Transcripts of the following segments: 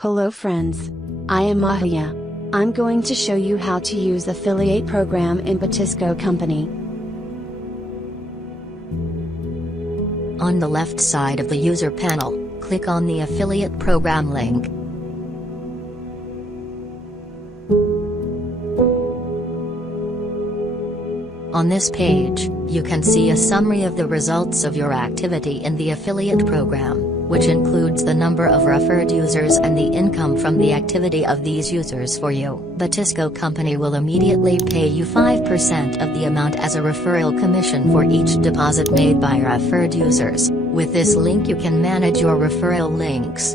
Hello friends. I am Mahia. I'm going to show you how to use affiliate program in BOTISCO company. On the left side of the user panel, click on the affiliate program link. On this page, you can see a summary of the results of your activity in the affiliate program, which includes the number of referred users and the income from the activity of these users for you. BOTISCO company will immediately pay you 5% of the amount as a referral commission for each deposit made by referred users. With this link you can manage your referral links.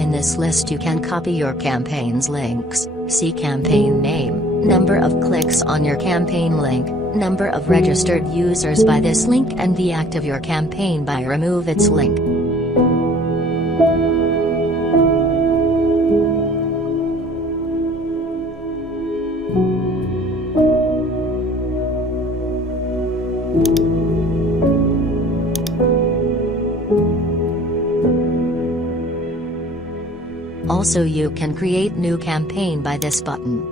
In this list you can copy your campaign's links, see campaign name, number of clicks on your campaign link, number of registered users by this link, and deactivate your campaign by remove its link. Also you can create new campaign by this button.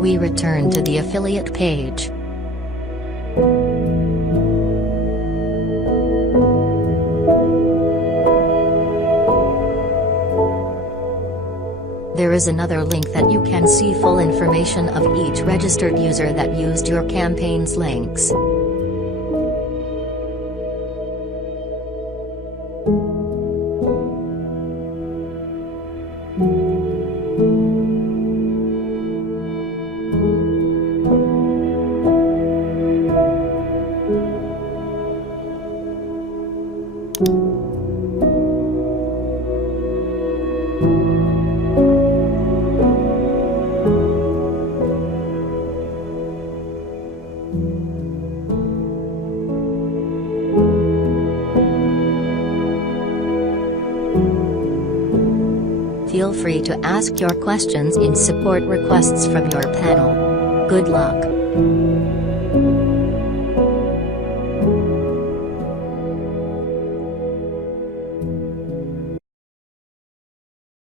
We return to the affiliate page. There is another link that you can see full information of each registered user that used your campaign's links. Feel free to ask your questions in support requests from your panel. Good luck!